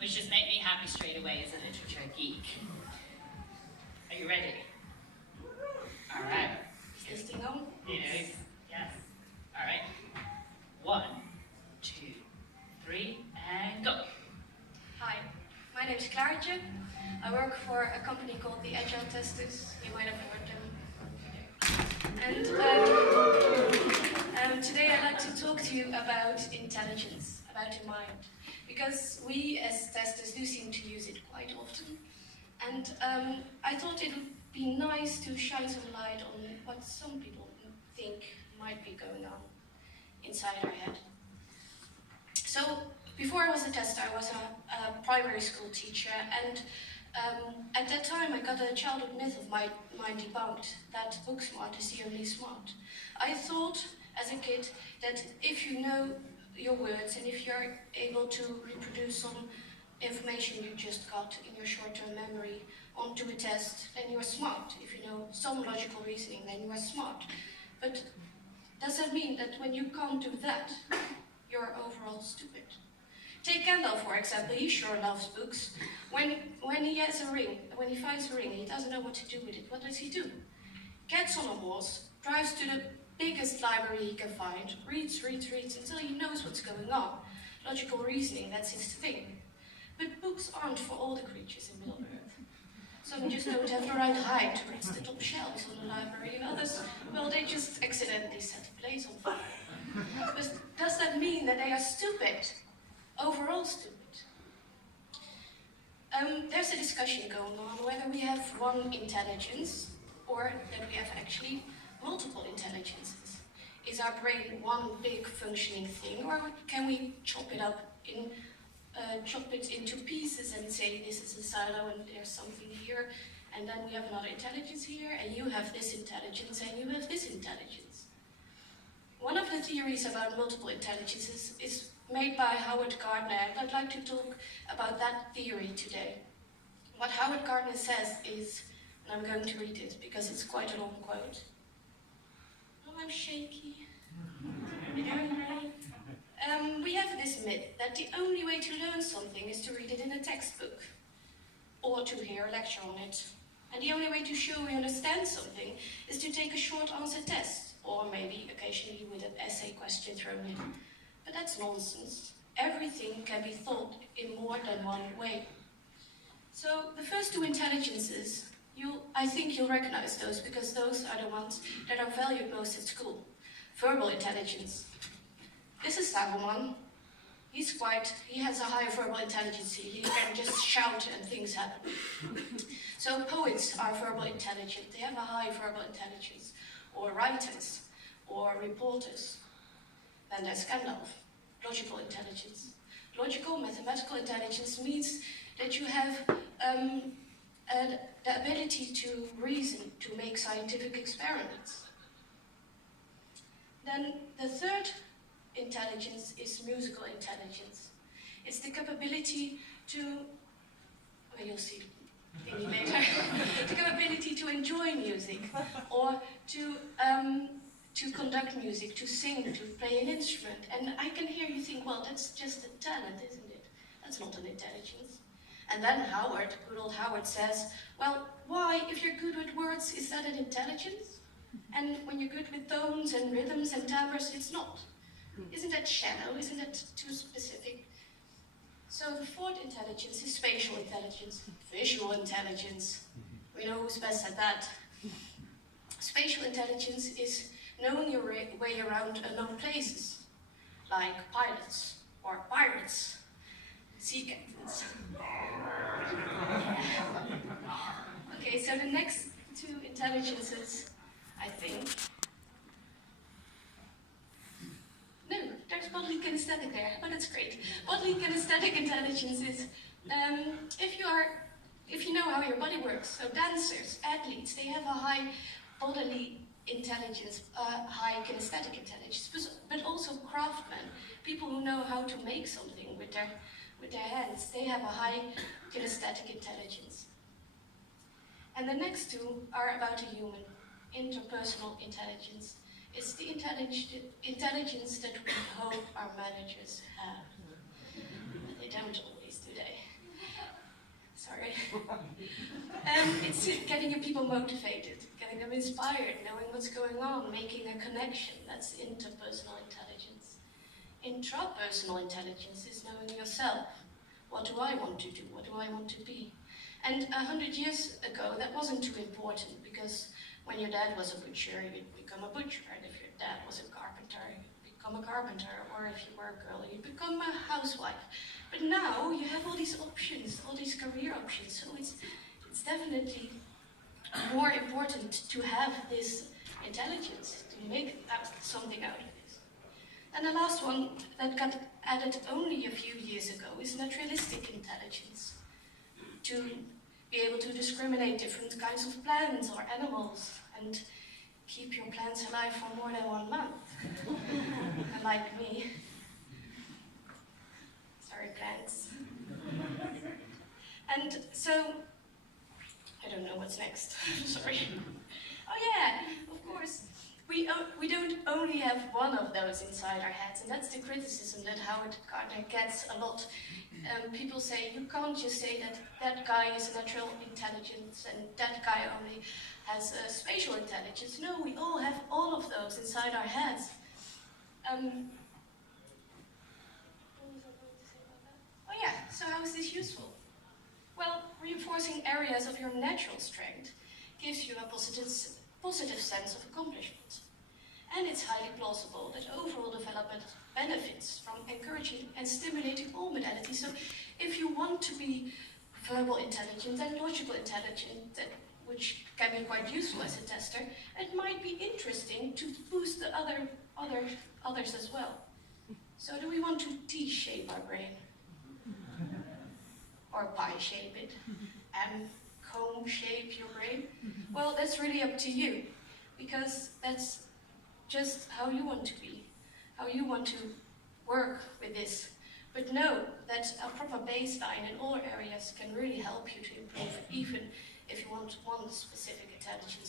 which just made me happy straight away as a literature geek. Are you ready? All right. Is this thing on? It is. Yes. All right. 1, 2, 3, and go. Hi, my name is Klaartje. I work for a company called the Agile Testers. You might have heard them. And today I'd like to talk to you about intelligence, about your mind. Because we as testers do seem to use it quite often. And I thought it would be nice to shine some light on what some people think might be going on inside our head. So, before I was a tester, I was a primary school teacher, and at that time I got a childhood myth of mine debunked, that book smart is the only smart. I thought, as a kid, that if you know your words and if you're able to reproduce some information you just got in your short-term memory onto a test, then you're smart. If you know some logical reasoning, then you are smart. But does that mean that when you can't do that, you're overall stupid? Take Gandalf, for example. He sure loves books. When he has a ring, when he finds a ring, he doesn't know what to do with it. What does he do? Gets on a horse, drives to the biggest library he can find, reads until he knows what's going on. Logical reasoning, that's his thing. But books aren't for all the creatures in Middle-earth. Some just don't have the right height to reach the top shelves on the library, and others, well, they just accidentally set the place on fire. But does that mean that they are stupid? Overall stupid? There's a discussion going on whether we have one intelligence or that we have actually multiple intelligences. Is our brain one big functioning thing, or can we chop it up into pieces and say this is a silo and there's something here, and then we have another intelligence here, and you have this intelligence and you have this intelligence? One of the theories about multiple intelligences is made by Howard Gardner, and I'd like to talk about that theory today. What Howard Gardner says is, and I'm going to read it because it's quite a long quote. Oh, I'm shaky. We have this myth that the only way to learn something is to read it in a textbook or to hear a lecture on it. And the only way to show we understand something is to take a short answer test, or maybe occasionally with an essay question thrown in. But that's nonsense. Everything can be thought in more than one way. So the first two intelligences, I think you'll recognize those because those are the ones that are valued most at school. Verbal intelligence. This is Saruman. He has a high verbal intelligence. He can just shout and things happen. So poets are verbal intelligent. They have a high verbal intelligence. Or writers, or reporters. Then there's Gandalf, logical intelligence. Logical, mathematical intelligence means that you have the ability to reason, to make scientific experiments. Then the third intelligence is musical intelligence. It's the capability to, well, you'll see later, the capability to enjoy music, or to conduct music, to sing, to play an instrument. And I can hear you think, well, that's just a talent, isn't it? That's not an intelligence. And then Howard, good old Howard, says, well, why, if you're good with words, is that an intelligence? And when you're good with tones and rhythms and timbres, it's not. Isn't that shallow? Isn't that too specific? So the fourth intelligence is spatial intelligence, visual intelligence. We know who's best at that. Spatial intelligence is knowing your way around unknown places, like pilots or pirates, sea captains. Okay, so the next two intelligences, I think. No, there's bodily kinesthetic there. Oh, that's great. Bodily kinesthetic intelligence is if you know how your body works. So dancers, athletes, they have a high bodily intelligence, high kinesthetic intelligence, but also craftsmen, people who know how to make something with their hands, they have a high kinesthetic intelligence. And the next two are about a human, interpersonal intelligence. It's the intelligence that we hope our managers have. But they don't always, do they? It's getting your people motivated, getting them inspired, knowing what's going on, making a connection. That's interpersonal intelligence. Intrapersonal intelligence is knowing yourself. What do I want to do? What do I want to be? And 100 years ago, that wasn't too important, because when your dad was a butcher, you'd become a butcher, and if your dad was a carpenter, you'd become a carpenter, or if you were a girl, you'd become a housewife. But now you have all these options, all these career options, so it's definitely more important to have this intelligence, to make something out of this. And the last one that got added only a few years ago is naturalistic intelligence. To be able to discriminate different kinds of plants or animals and keep your plants alive for more than 1 month. Unlike me. Sorry, plants. And so, I don't know what's next. Sorry. Oh yeah, of course. We don't only have one of those inside our heads, and that's the criticism that Howard Gardner gets a lot. People say, you can't just say that that guy is natural intelligence and that guy only has spatial intelligence. No, we all have all of those inside our heads. What was I going to say about that? Oh yeah, so how is this useful? Well, reinforcing areas of your natural strength gives you a positive sense of accomplishment. And it's highly plausible that overall development benefits from encouraging and stimulating all modalities. So if you want to be verbal intelligent and logical intelligent, which can be quite useful as a tester, it might be interesting to boost the others as well. So do we want to T-shape our brain? Or pie-shape it? And cone-shape your brain? Well, that's really up to you, because that's just how you want to be, how you want to work with this. But know that a proper baseline in all areas can really help you to improve, even if you want one specific intelligence